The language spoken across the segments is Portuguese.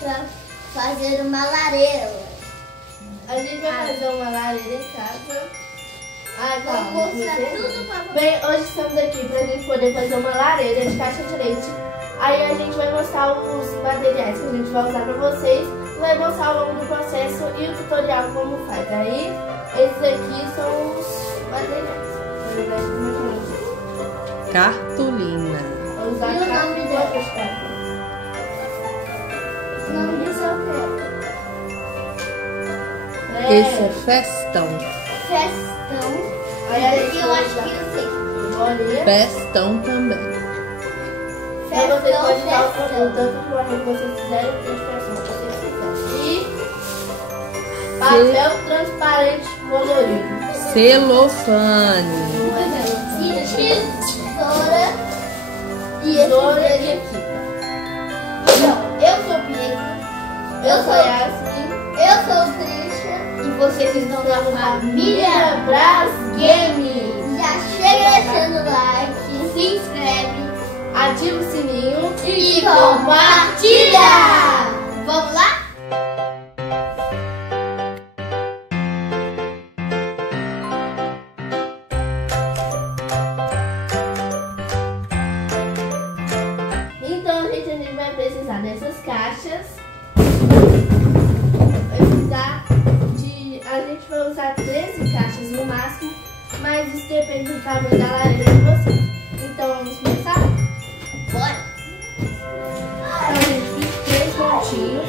pra fazer uma lareira. A gente vai fazer uma lareira em casa. Vou mostrar tudo pra você. Bem, hoje estamos aqui pra gente poder fazer uma lareira de caixa de leite. Aí a gente vai mostrar os materiais que a gente vai usar pra vocês. Vai mostrar ao longo do processo e o tutorial como faz. Aí, esses aqui são os materiais. Cartolina. Vou usar E o nome dela? O nome disso é o quê? Esse é festão. Festão. Aí a gente Eu vai acho usar que eu sei. bolinha. Festão também. Aí vocês podem usar o Festão. tanto de bolinha que vocês quiserem, o tanto de pressão que vocês quiserem. E papel transparente colorido. Celofane. Tesoura. E Tesoura esse e aqui. Então, eu sou Pietro. Eu sou Yasmin. Eu sou o Christian. E vocês estão na família Brás Games. Já chega deixando o like, se inscreve Ativa o sininho e compartilha! Vamos lá? Então, gente, a gente vai precisar dessas caixas. A gente vai usar 13 caixas no máximo, mas isso depende do tamanho da lareira de vocês. Então, vamos começar? Bora! Então, a gente fez 3 pontinhos.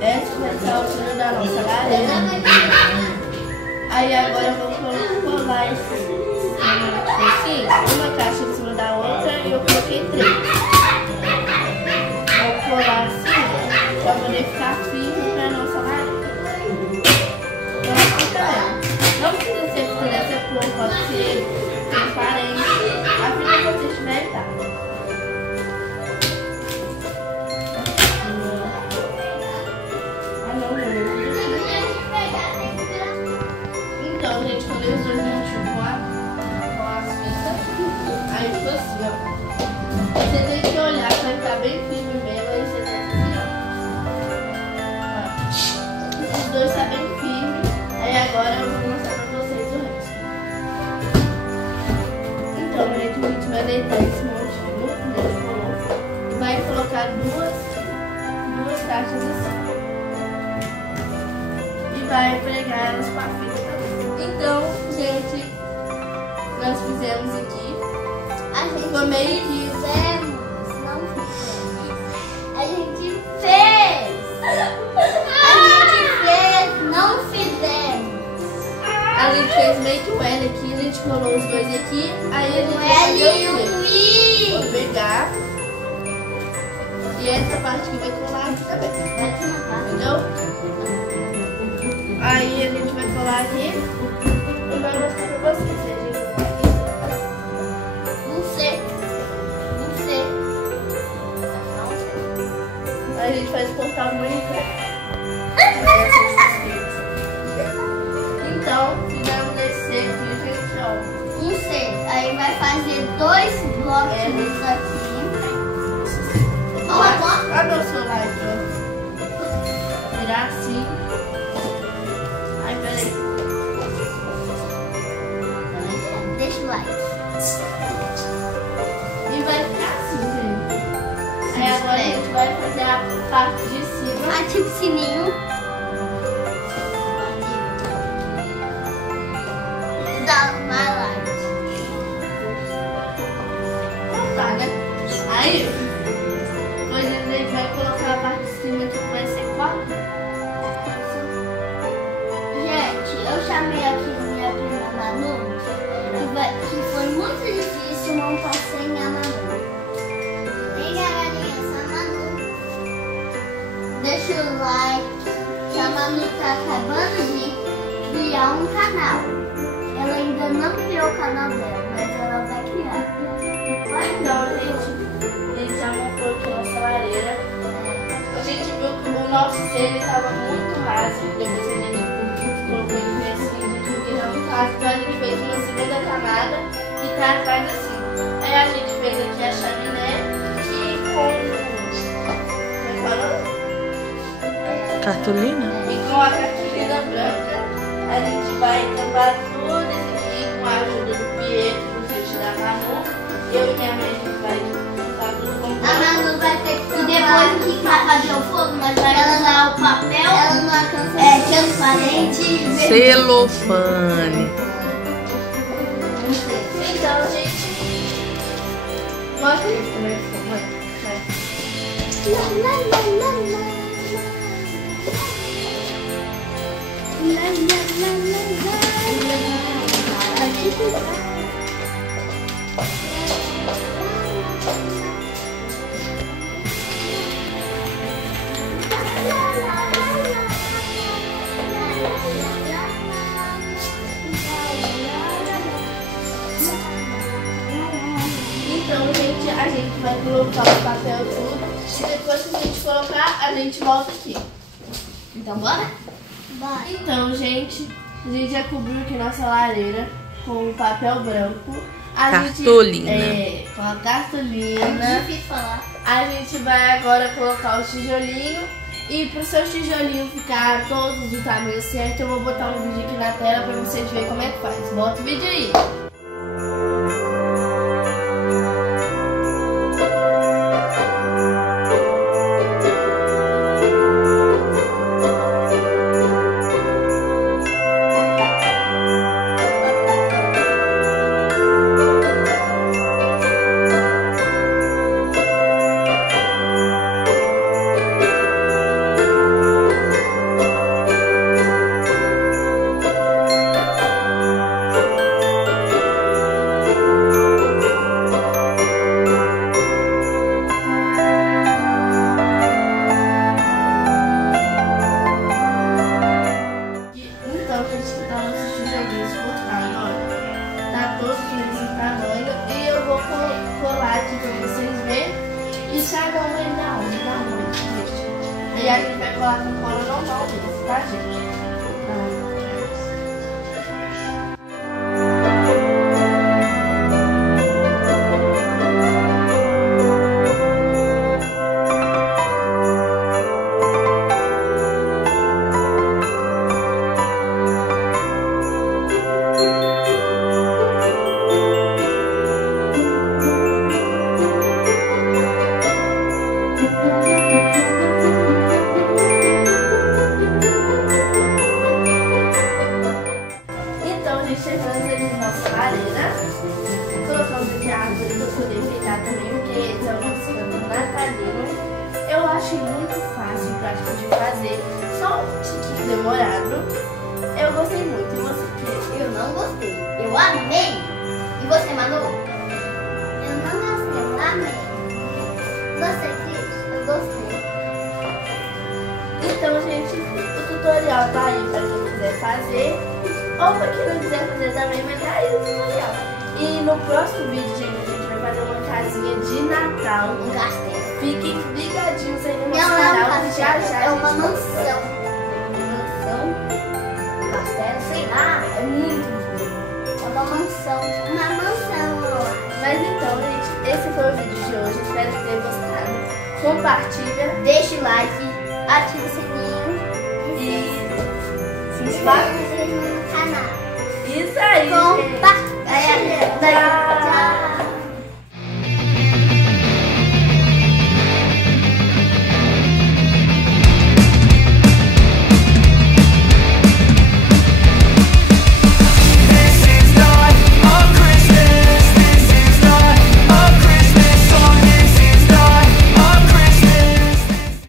Essa vai ser a altura da nossa lareira. Aí agora eu vou colar assim, uma caixa em cima da outra e eu coloquei 3. Vou colar assim, pra poder ficar firme pra nossa lareira. Não precisa ser por essa cor, pode ser transparente, a fita que você estiver tá. Então, gente, quando eu os dois minutinhos com as fitas, aí ficou assim, ó. Você tem que olhar pra ficar bem firme mesmo, aí você tem que ó. Os dois tá bem firme, aí agora eu vou mostrar pra vocês o resto. Então, gente, a gente vai deitar esse montinho, que a gente colocou, e vai colocar duas caixas assim. E vai pregar elas com a fita também. Então, gente, nós fizemos aqui. A gente Ficou meio que fizemos, não fizemos. A gente fez! A gente fez, não fizemos. a gente fez meio que um L aqui, a gente colou os dois aqui, aí a gente Um vai L fazer e o quê? um I. Vou pegar e essa parte aqui vai colar aqui também, entendeu? Aí a gente vai colar aqui e vai mostrar pra vocês. A gente vai aqui. Não sei. Aí a gente faz cortar muito. Então, fizemos esse aqui, gente, ó. Não sei. Aí vai fazer 2 blocos aqui. Olha meu celular aqui, ó. Virar assim. Aí, peraí. Deixa o like. E vai ficar assim, gente. Aí agora a gente vai fazer a parte de cima. Ativa o sininho. Dá mais like. Então tá, né? Aí, depois a gente vai colocar a parte de cima que vai ser 4. Gente, eu chamei aqui minha prima Manu, que foi muito difícil montar sem a Manu. E galerinha, essa Manu. Deixa o like, que a Manu tá acabando de criar um canal. Ela ainda não criou o canal dela, mas ela vai criar. Então, gente, a gente já montou aqui nossa lareira. A gente viu que o nosso telha estava muito raso. Depois a gente colocou ele assim, a gente viu que ele era muito raso. Então a gente fez uma segunda camada e tá atrás assim. Aí a gente fez aqui a chaminé e com Cartolina? E com a cartolina branca, a gente vai tampar tudo isso aqui com a ajuda do Pietro, do gente da Manu. Eu e minha mãe, a gente vai tampar tudo com A Manu vai ter que depois que fazer o fogo, nós vamos usar o papel. Ela não alcança transparente. Celofane. Então, gente, mostra isso também, mãe. Então, gente, a gente vai colocar o papel tudo e depois que a gente colocar, a gente volta aqui. Então, bora? Bora. Então, gente, a gente já cobriu aqui nossa lareira com o papel branco. A Cartolina. Gente, com a cartolina. É difícil falar. A gente vai agora colocar o tijolinho. E pro seu tijolinho ficar todos do tamanho certo, eu vou botar um vídeo aqui na tela pra vocês verem como é que faz. Bota o vídeo aí. E a gente vai colar com cola normal mesmo, tá, gente? Colocamos aqui a árvore para poder enfeitar também, porque eles são uns natalinos. Eu achei muito fácil e prático de fazer, só um tiquinho demorado. Eu gostei muito. E você, Pietro? Eu não gostei. Eu amei. E você, Manu? Eu não gostei. Eu amei. Você, Cris? Eu gostei. Então, gente, o tutorial tá aí para quem quiser fazer. Ou para quem não quiser fazer também, mas tá aí o tutorial. E no próximo vídeo, gente, a gente vai fazer uma casinha de Natal. Um castelo. Fiquem ligadinhos aí no Não nosso é um canal. castelo, é uma mansão. Mansão? Castelo, sei lá. É muito bom. É uma mansão. Uma mansão, eu acho. Mas então, gente, esse foi o vídeo de hoje. Espero que tenham gostado. Compartilha. Deixa o like, ativa o sininho E se se inscreve. inscreve no canal. Isso aí, gente. Compartilha. Tchau. Tchau.